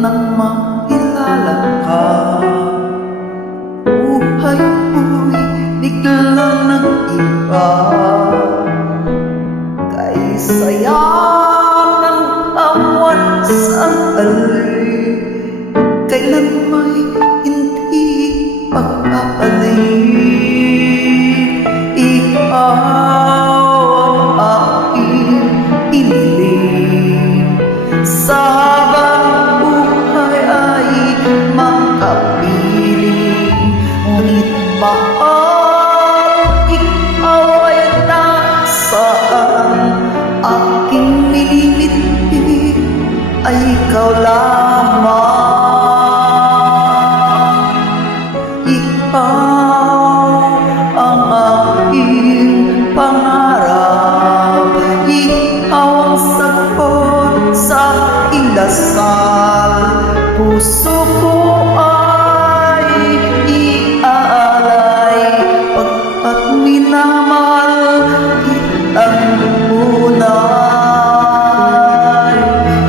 Nang makilala ka, buhay ko'y biglang nag-iba. Kay saya ng bawat sandali, kailan may hindi pagpapalit. Ikaw ang aking iniling sa habang buhay ay makapiling. Ngunit mahal, ikaw ay nasaan? Aking minimiti ay ikaw lamang. Ikaw ang aking pangarap, ikaw ang sagot sa aking dasal. Puso ko ay iaalay pagkat minamahal kitang tunay.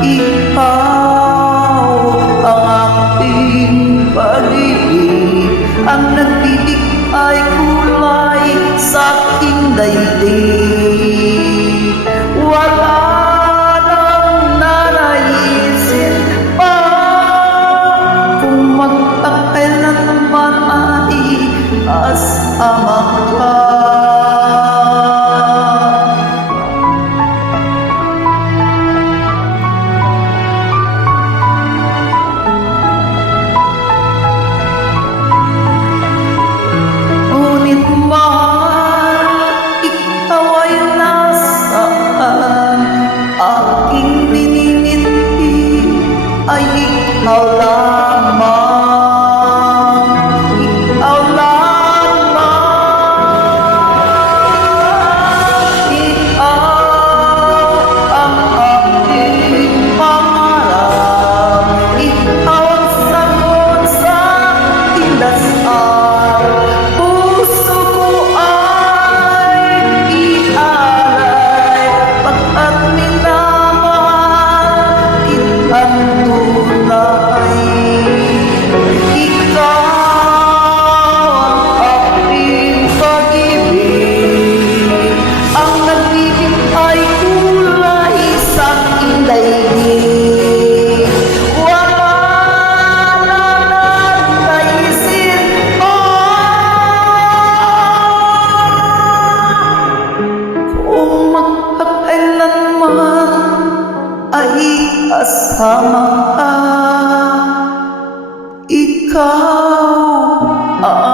Ikaw ang aking pag-ibig, ang nagbibigay kulay sa aking daigdig. Wala nang nanaisin pa kung magpakailanman ay asama ka. Ngunit mahal, ikaw ay nasaan? Aking minimiti ay ikaw lamang. Ikaw lamang. Ikaw ang aking pangarap, ikaw ang sagot sa aking dasal. Puso ko ay iaalay pagkat minamahal kitang tunay. Ikaw ang aking pag-ibig, ang nagbibigay kulay sa aking daigdig. Wala na nanaisin pa kung magpakailanman ay asama ka. Ikaw ang